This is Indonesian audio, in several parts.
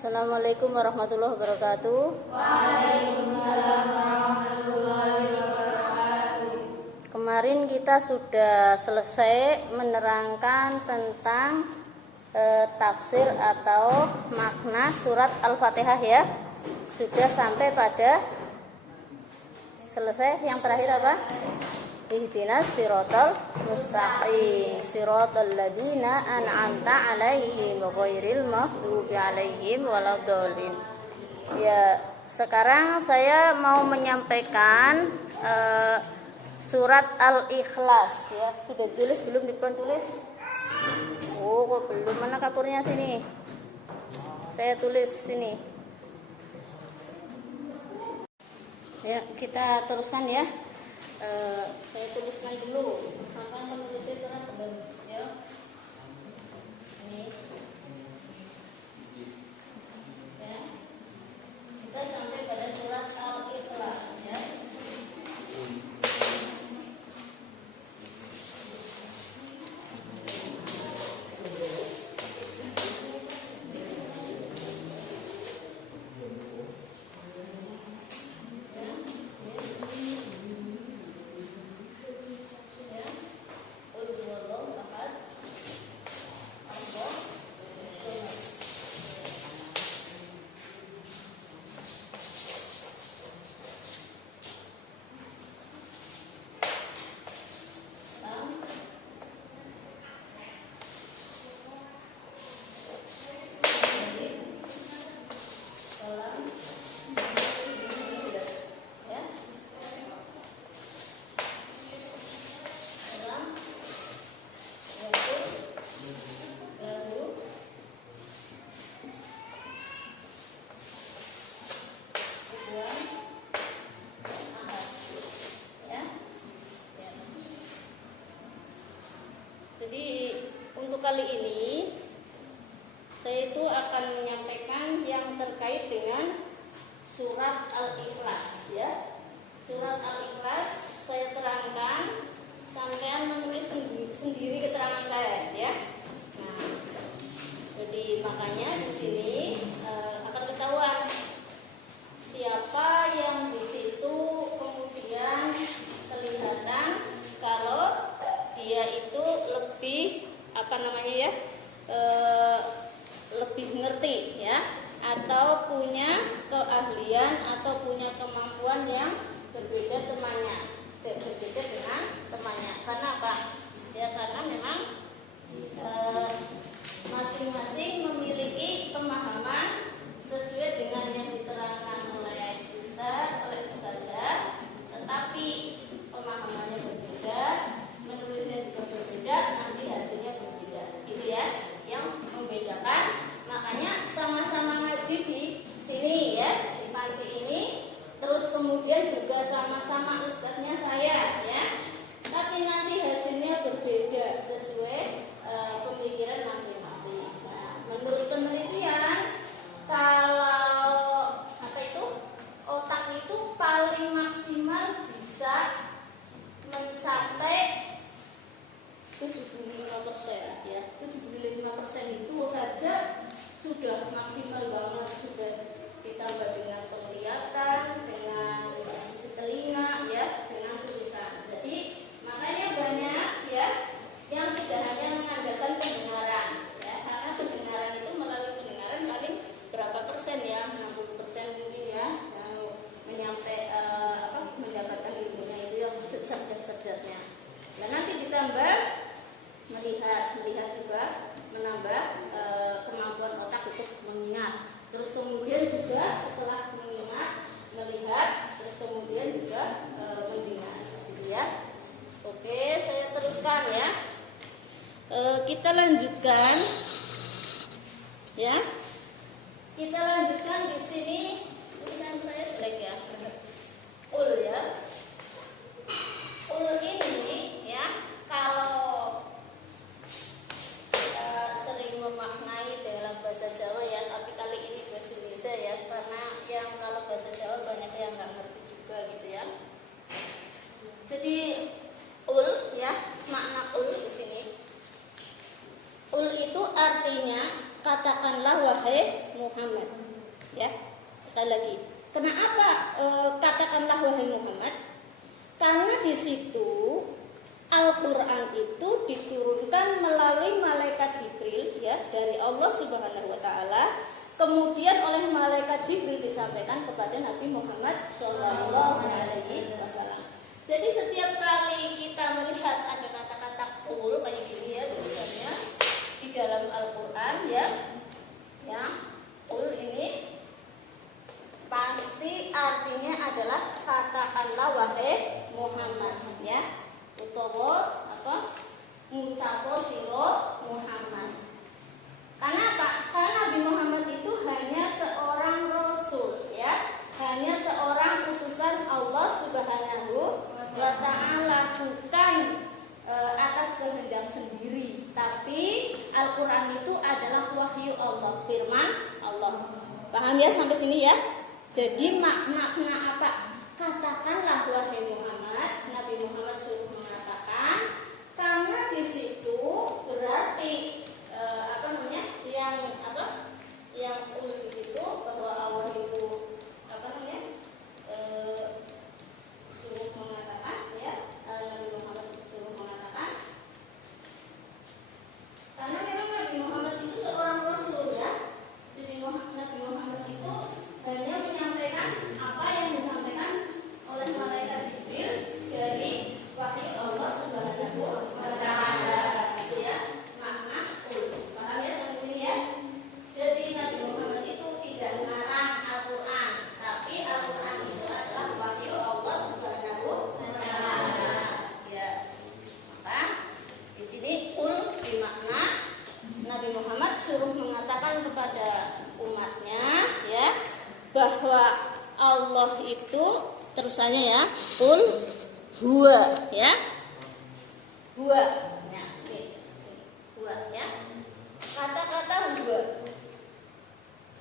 Assalamualaikum warahmatullahi wabarakatuh. Waalaikumsalam warahmatullahi wabarakatuh. Kemarin kita sudah selesai menerangkan tentang tafsir atau makna surat Al-Fatihah ya. Sudah sampai pada selesai yang terakhir apa? Ihdinas siratal mustaqim, siratal ladzina an'amta 'alaihim ghairil maghdubi 'alaihim waladdallin. Ya, sekarang saya mau menyampaikan surat Al-Ikhlas ya. Sudah tulis belum di depan tulis? Oh, kok belum? Mana kapurnya sini? Saya tulis sini. Ya, kita teruskan ya. Saya tuliskan dulu sampai menulisnya terang tebal ya. Ini ya, kita sampai pada surat Al-Ikhlas ya. Jadi untuk kali ini saya itu akan menyampaikan yang terkait dengan surat Al-Ikhlas ya. Surat Al-Ikhlas saya terangkan, sampean menulis sendiri keterangan saya ya. Nah, jadi makanya di sini akan ketahuan siapa yang di situ kemudian kelihatan kalau dia itu lebih lebih ngerti ya, atau punya keahlian atau punya kemampuan yang berbeda dengan temannya. Karena apa? Ya karena memang masing-masing memiliki pemahaman sesuai dengan yang diterangkan oleh ustazah, tetapi pemahamannya berbeda, menulisnya juga berbeda, nanti hasilnya berbeda. Itu ya yang membedakan. Makanya sama-sama ngaji di sini ya, di panti ini, terus kemudian juga sama-sama ustadznya saya ya, tapi nanti hasilnya berbeda sesuai pemikiran masing-masing. Nah, menurut penelitian, kalau otak itu paling maksimal bisa mencapai 75% ya. 75% itu saja sudah maksimal banget, sudah ditambah dengan penglihatan, dengan telinga ya, dengan tulisan. Jadi makanya banyak ya yang tidak hanya mengandalkan pendengaran ya, karena pendengaran itu melalui pendengaran paling berapa persen ya, 60% mungkin ya, yang mendapatkan ilmunya itu yang cerdas-cerdasnya. Dan nanti ditambah melihat juga menambah kemampuan otak untuk mengingat. Terus kemudian juga setelah mengingat, melihat, terus kemudian juga mendengar, gitu ya. Oke, saya teruskan ya. Kita lanjutkan, ya. Kita lanjutkan di sini. Tulisan saya jelek ya. Ul ya. Ul ini ya, kalau sering memaknai dalam bahasa Jawa ya, tapi kali ini bahasa Indonesia ya, karena yang kalau bahasa Jawa banyak yang nggak ngerti juga gitu ya. Jadi ul ya, makna ul di sini. Ul itu artinya kata katakanlah wahai Muhammad. Ya, sekali lagi. Kenapa katakanlah wahai Muhammad? Karena di situ Al-Qur'an itu diturunkan melalui malaikat Jibril ya dari Allah Subhanahu wa taala. Kemudian oleh malaikat Jibril disampaikan kepada Nabi Muhammad sallallahu alaihi wasallam. Jadi setiap kali kita melihat ada kata-kata qul kayak gini ya tulisannya di dalam Al-Qur'an ya. Ya, qul ini pasti artinya adalah katakanlah wahai Muhammad ya. Utawa apa? Ngucapo sira Muhammad. Karena apa? Karena Nabi Muhammad itu hanya seorang rasul ya, hanya seorang utusan Allah Subhanahu wa taala, bukan atas kehendak sendiri, tapi Al-Qur'an itu adalah wahyu Allah, firman Allah. Paham ya sampai sini ya? Jadi makna apa? Katakanlah wahai Muhammad, Nabi Muhammad suruh mengatakan, karena di situ berarti yang di situ bahwa Allah itu suruh mengatakan ya, Nabi Muhammad suruh mengatakan, karena memang Nabi Muhammad itu seorang rasul ya. Jadi Nabi Muhammad itu hanya menyampaikan apa yang disampaikan oleh malaikat Jibril dari wahyu Allah Subhanahu wa taala. Itu ya makna qul. Paham ya sampai sini ya? Jadi Nabi Muhammad itu tidak mengarang Al-Qur'an, tapi Al-Qur'an itu adalah wahyu Allah Subhanahu wa taala. Ya. Maka di sini qul bermakna Nabi Muhammad suruh mengatakan kepada umatnya ya bahwa Allah itu terusannya ya qul huwa ya. Huwa. Nah, ini. Huwa ya. Kata-kata huwa.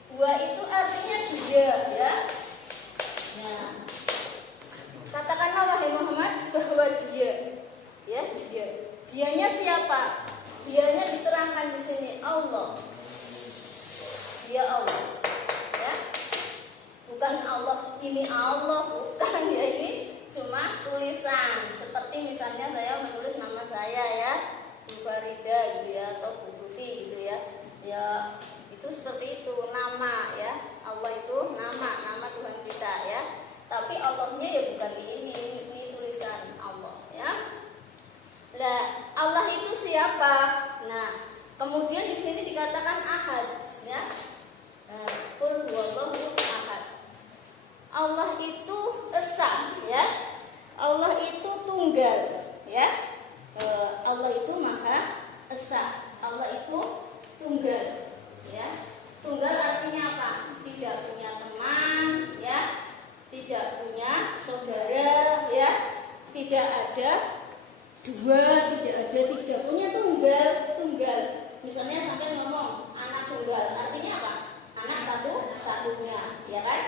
Huwa itu artinya dia ya. Nah, katakanlah wahai Muhammad bahwa dia ya, dia. Dianya siapa? Dianya diterangkan di sini Allah. Dia Allah. Ya. Bukan Allah ini Allah, bukan ya, ini cuma tulisan. Seperti misalnya saya menulis nama saya ya, Bu Farida gitu ya, atau Bu Tuti gitu ya. Ya, itu seperti itu nama ya. Allah itu nama Tuhan kita ya. Tapi Allahnya ya bukan ini tulisan Allah ya. Nah, Allah itu siapa? Nah, kemudian di sini dikatakan ahad ya. Qul huwallahu ahad. Allah itu esa ya. Allah itu tunggal ya. Allah itu maha esa. Allah itu tunggal ya. Tunggal artinya apa? Tidak punya teman ya. Tidak punya saudara ya. Tidak ada dua, tidak ada tiga, punya tunggal. Misalnya sampai ngomong anak tunggal, artinya apa? Anak satu-satunya, ya kan?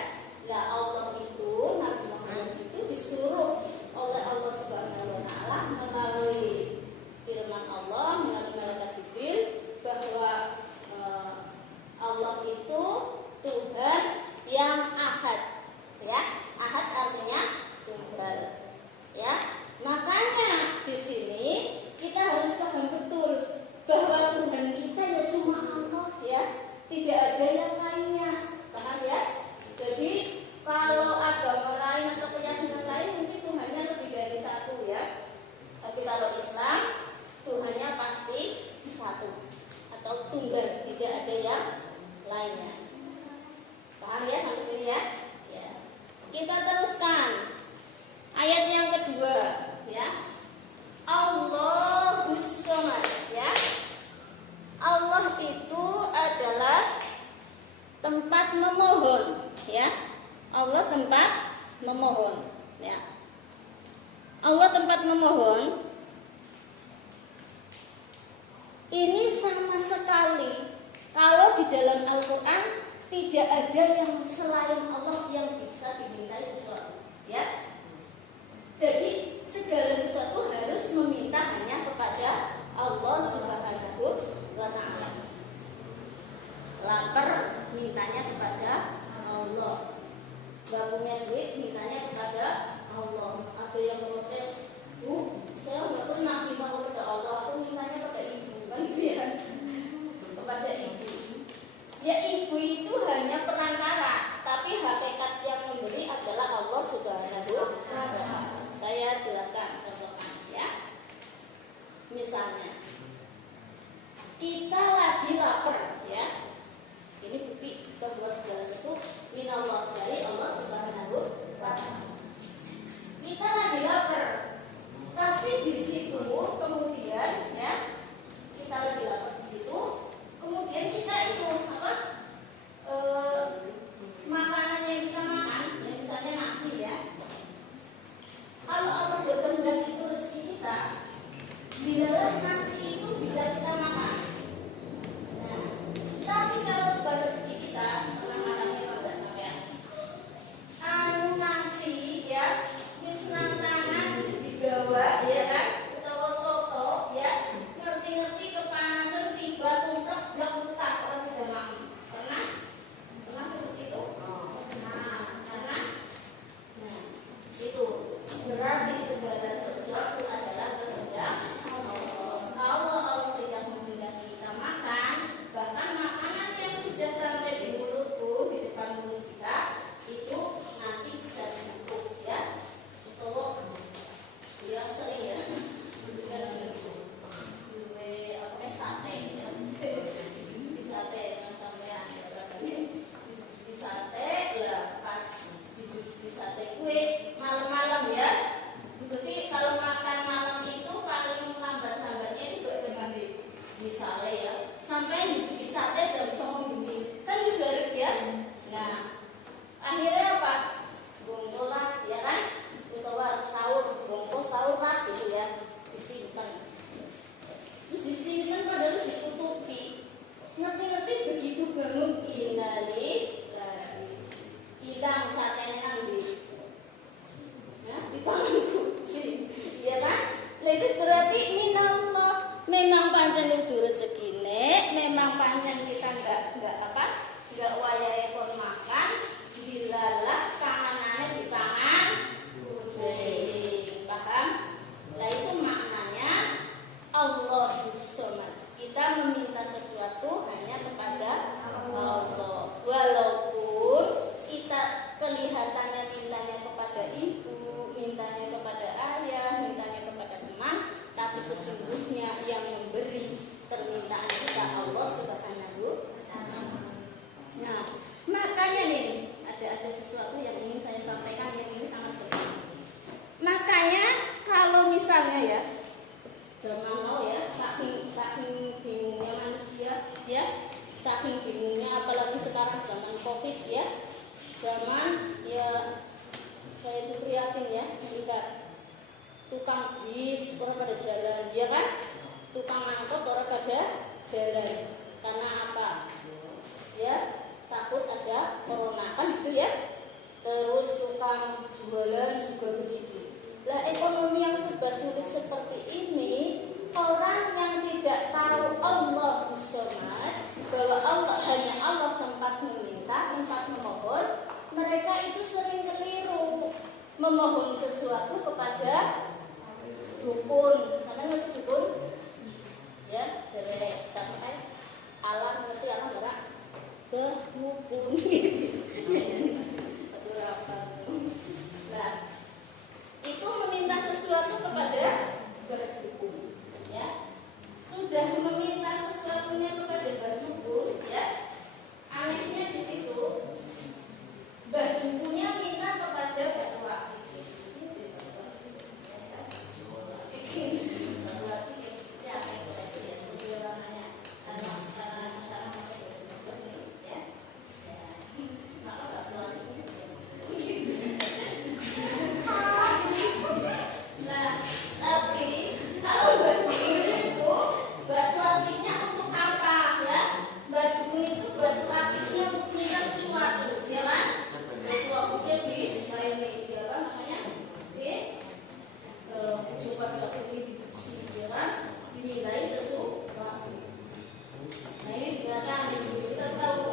Nah, Allah itu, Nabi Muhammad itu disuruh oleh Allah Subhanahu wa taala melalui firman Allah, melalui malaikat Jibril bahwa Allah itu Tuhan yang ahad. Ya, ahad artinya tunggal. Ya. Makanya di sini kita harus paham betul bahwa Tuhan kita ya cuma Allah ya, tidak ada yang lainnya. Paham ya? Jadi kalau agama lain atau keyakinan lain mungkin Tuhannya lebih dari satu ya. Tapi kalau Islam Tuhannya pasti satu atau tunggal, tidak ada yang lainnya. Paham ya sampai sini ya? Ya. Kita teruskan ayat yang kedua. Ya, Allahus Samad ya. Allah itu adalah tempat memohon ya. Allah tempat memohon ya. Allah tempat memohon. Ini sama sekali kalau di dalam Al-Qur'an tidak ada yang selain Allah yang bisa dimintai sesuatu ya. Jadi segala sesuatu harus meminta hanya kepada Allah Subhanahu wa taala. lapar, mintanya kepada Allah. Gak punya duit, mintanya kepada Allah. Ada yang protes, Bu, saya nggak pernah minta kepada Allah, aku mintanya kepada ibu, kan gitu ya, kepada ibu. Ya ibu itu hanya perantara, tapi hakikat yang memberi adalah Allah Subhanahu wa Ta'ala. Saya jelaskan contohnya ya. Misalnya kita lagi lapar ya. Ini bukti bahwa segala sesuatu minallah, dari Allah Subhanahu wa Ta'ala. Kita lagi lapar, tapi di situ kemudian ya, kita lagi lapar di situ, kemudian kita itu apa? Makanan yang kita makan, ya misalnya nasi ya. Kalau Allah berkehendak itu rezeki kita, di dalam nasi itu bisa kita makan. Nah, tapi kalau bukan rezeki kita, pernah makannya pada sampean. Nasi ya, senang tangan dibawa ya kan, utawa soto ya, ngerti-ngerti kepanasan tiba tuntek blak utak orang sudah mati. Pernah seperti itu? Karena itu berarti segala sesuatu adalah kehendak Allah. Kalau Allah tidak menghendaki kita makan, bahkan makanan yang sudah sampai di mulut pun, di depan mulut kita, itu nanti bisa cukup ya. Kalau dia sering ya, bukan apa sate ya, di sate yang sampean di sate ya, pas di sate kue malam-malam ya. Jadi kalau makan malam itu paling lambat-lambatnya itu jam misalnya ya, sampai di sate jam 9 kan bisa ya. Nah akhirnya apa? Gongko lah ya kan, coba sahur, gongko sahur lah gitu ya, disimpan. Terus disimpan padahal ditutupi. Ngerti-ngerti begitu bangun lagi hilang satenya nanti. Ya, dipangan kucing. Iya kan? Lah itu berarti minallah. Memang pancen itu rezekine, memang pancen kita enggak wayahe kon makan, dilalah panganane dipangan kucing. Paham? Nah itu maknanya Allahus Somad. Kita meminta sesuatu hanya kepada Allah. Walaupun kita kelihatannya mintanya kepada ibu, mintanya kepada ayah, mintanya kepada teman, tapi sesungguhnya yang memberi permintaan kita Allah Subhanahu wa Ta'ala. Nah, makanya nih ada sesuatu yang ingin saya sampaikan yang ini sangat penting. Makanya kalau misalnya ya zaman now ya, saking bingungnya manusia ya, saking bingungnya apalagi sekarang zaman Covid ya, zaman ya saya itu prihatin ya, sebentar tukang bis orang pada jalan ya kan, tukang angkot orang pada jalan karena apa ya, takut ada corona kan gitu ya. Terus tukang jualan juga begitu. Lah ekonomi yang serba sulit seperti ini, orang yang tidak tahu Allah Somad, bahwa Allah hanya Allah tempat meminta, tempat memohon, mereka itu sering keliru memohon sesuatu kepada dukun. Sampai ngerti dukun? Ya, sampai alam ngerti alam enggak? Dukun gitu. Nah, itu meminta sesuatu kepada dukun, ya. Sudah meminta sesuatunya kepada dukun, ya. Anehnya di situ, dukunnya minta kepada ketua. Dinilai sesuatu. Nah ini kelihatan kita tahu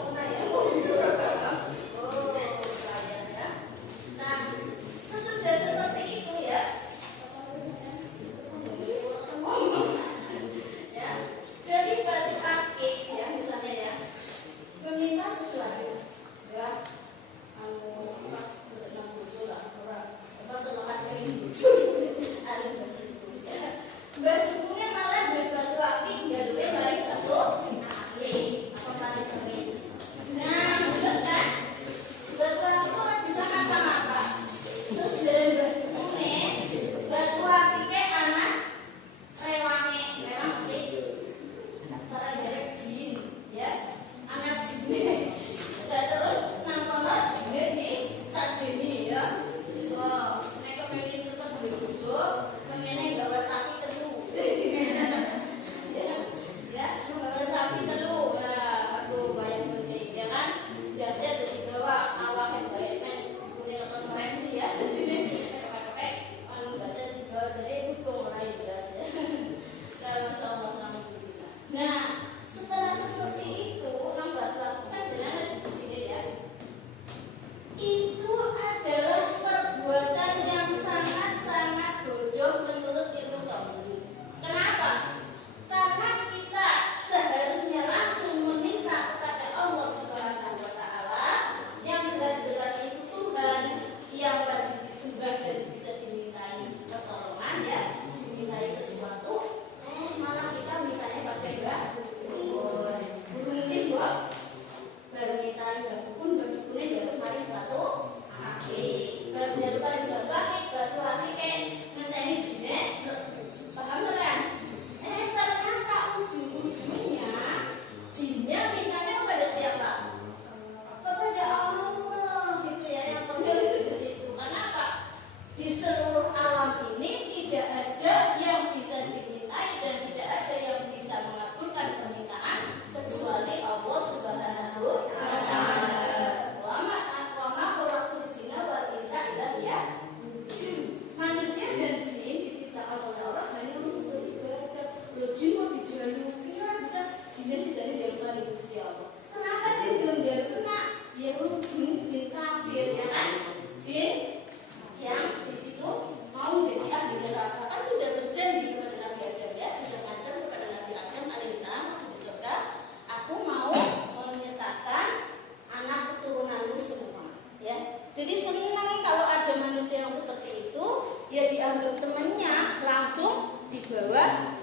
dibawa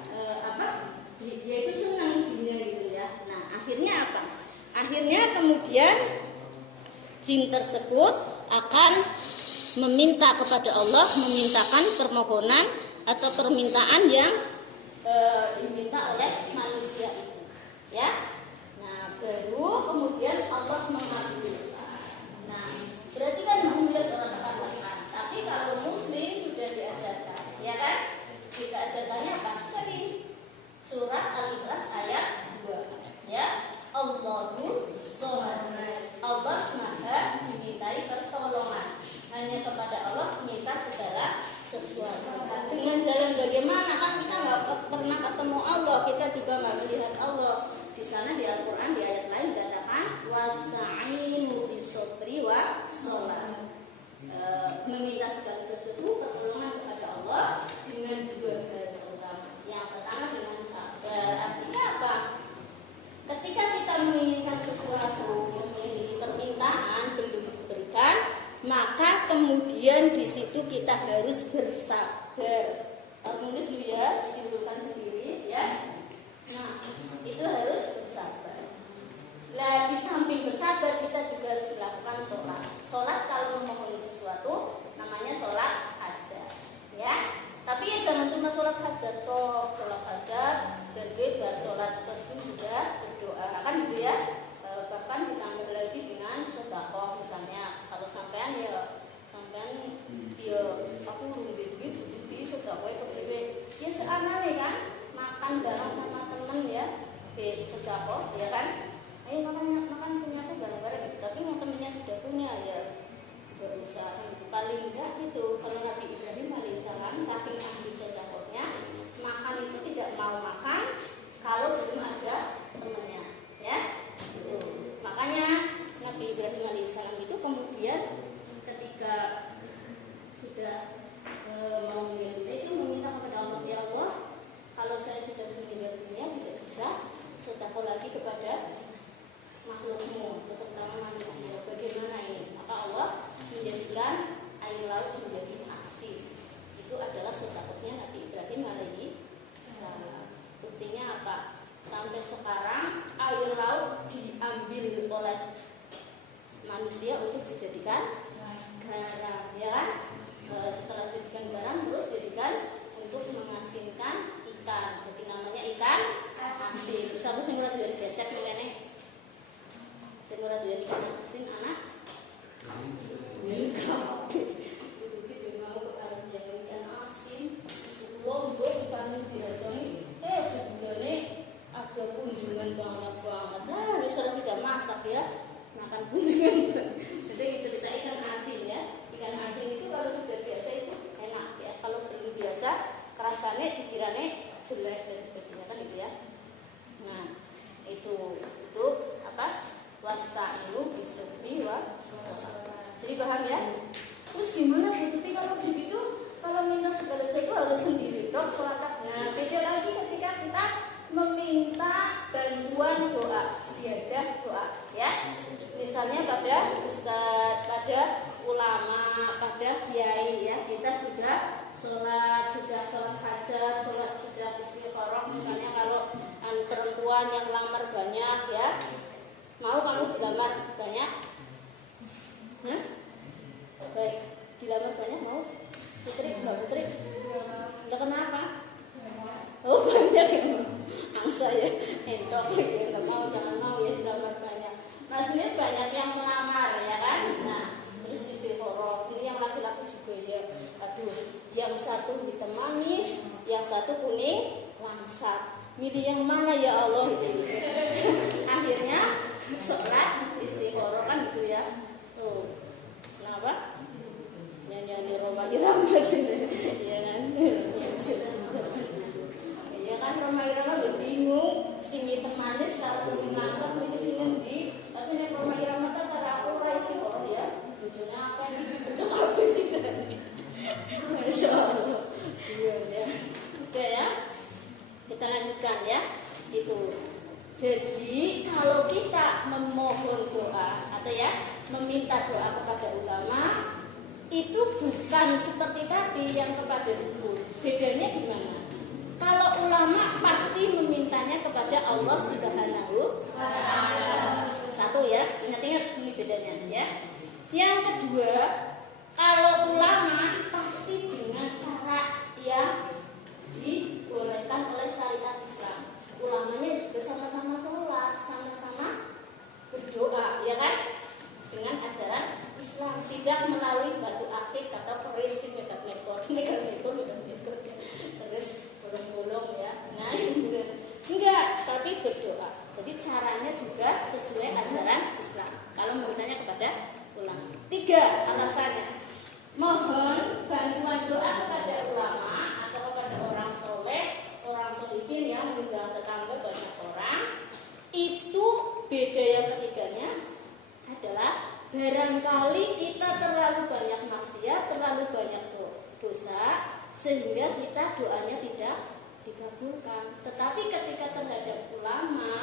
dia itu senang jinnya gitu ya. Nah akhirnya apa? Akhirnya kemudian jin tersebut akan meminta kepada Allah, memintakan permohonan atau permintaan yang diminta oleh manusia itu, ya. Nah baru kemudian Allah mengabulkan. Nah berarti kan bulat orang katakan. Tapi kalau Muslim sudah diajarkan, ya kan? Kita ajarkannya apa? Tadi surat Al-Ikhlas ayat 2, ya. Allahu Shomad. Allah Maha dimintai pertolongan. Hanya kepada Allah minta segala sesuatu. Dengan jalan bagaimana? Kan kita nggak pernah ketemu Allah, kita juga nggak melihat Allah. Di sana di Al-Quran di ayat lain dikatakan wasta'inu bisobri wa sholat. Meminta segala sesuatu pertolongan kepada Allah dengan dua hal utama. Yang pertama dengan sabar. Artinya apa? Ketika kita menginginkan sesuatu, memiliki permintaan belum diberikan, maka kemudian di situ kita harus bersabar. Menulis dulu ya, disimpulkan sendiri ya. Nah, itu harus bersabar. Nah, di samping bersabar kita juga harus melakukan sholat. Sholat kalau memohon sesuatu namanya sholat hajat, ya. Tapi ya jangan cuma sholat hajat toh, sholat hajat dan juga sholat fardu juga berdoa, kan gitu ya. Bahkan ditambah lagi dengan sedekah misalnya. Kalau sampean ya aku ngombe duit di sedekah kepriwe. Ya seanane kan makan bareng sama temen ya. Sedekah ya kan. Ayo makan punya tuh bareng-bareng gitu. Tapi mau temennya sudah punya ya berusaha paling enggak itu. Kalau Nabi Ibrahim alaihissalam saking ahli sedekahnya, makan itu tidak mau makan kalau belum ada temennya, ya. Itu. Makanya Nabi Ibrahim alaihissalam itu kemudian ketika sudah mau meninggal dunia itu meminta kepada Allah, ya Allah, kalau saya sudah meninggal dunia tidak bisa sedekah lagi kepada makhlukmu, terutama manusia. Bagaimana ini? Maka Allah menjadikan air laut menjadi asin. Itu adalah sedekahnya Nabi Ibrahim alaihissalam. Buktinya apa? Sampai sekarang air laut diambil oleh manusia untuk dijadikan garam, ya kan? Setelah dijadikan garam terus jadikan untuk mengasinkan ikan. Jadi namanya ikan asin. Terus aku sing ora duwe gesek ngene. Sing ora duwe ikan asin anak. Ini kabeh. Itu mau yang ikan asin, lombok ikan dirajoni. Jebulane ada kunjungan banget. Nah, wis ora sudah masak ya. Makan kunjungan. Jadi cerita ikan asin ya. Ikan asin itu kalau sudah biasa itu enak ya. Kalau belum biasa kerasanya dikirane jelek dan sebagainya kan itu ya. Nah, itu apa? Wasta'inu bisubri wa sholat. Jadi paham ya? Terus gimana begitu kalau begitu? Kalau minta segala sesuatu harus sendiri dok sholat. Nah, beda lagi ketika kita meminta bantuan doa, siadah doa ya. Misalnya pada ustadz, pada ulama, pada kiai ya, kita sudah sholat hajat, sudah istiqoroh. Misalnya kalau perempuan yang lamar banyak ya, mau kamu dilamar banyak? Hah? Baik, dilamar banyak mau? Putri, Mbak Putri? Enggak kenapa? Oh banyak ya, angsa ya, entok ya, enggak mau, jangan mau ya dilamar banyak. Nah sebenarnya banyak yang melamar ya kan. Nah terus istiqoroh, ini yang laki-laki juga ya. Aduh, yang satu hitam manis, yang satu kuning langsat. Milih yang mana ya Allah itu. Akhirnya sholat istiqoroh kan gitu ya. Tuh, kenapa? Nyanyi Roma Irama ya kan? Ya kan Roma Irama udah bingung, sing hitam manis kalau kuning langsat milih sing ngendi. Tapi nek Roma Irama kan cara aku ora istiqoroh ya. Bojone apa sih? Bojo apa sih tadi? Masya Allah. Iya ya. Oke ya. Kita lanjutkan ya. Itu. Jadi kalau kita memohon doa atau ya meminta doa kepada ulama itu bukan seperti tadi yang kepada dukun. Bedanya di mana? Kalau ulama pasti memintanya kepada Allah Subhanahu wa Ta'ala. Satu ya, ingat-ingat ini bedanya ya. Yang kedua, kalau ulama pasti dengan cara yang dibolehkan oleh syariat Islam. Ulamanya juga sama-sama sholat, sama-sama berdoa, ya kan? Dengan ajaran Islam, tidak melalui batu akik atau keris megat-megot, terus bolong-bolong ya. Nah, enggak, tapi berdoa. Jadi caranya juga sesuai ajaran Islam. Kalau memintanya kepada ulama. 3 alasannya. Mohon bantuan doa kepada ulama atau kepada orang soleh, orang solihin yang meninggal tetangga banyak orang. Itu beda. Yang ketiganya adalah barangkali kita terlalu banyak maksiat, terlalu banyak dosa, sehingga kita doanya tidak dikabulkan. Tetapi ketika terhadap ulama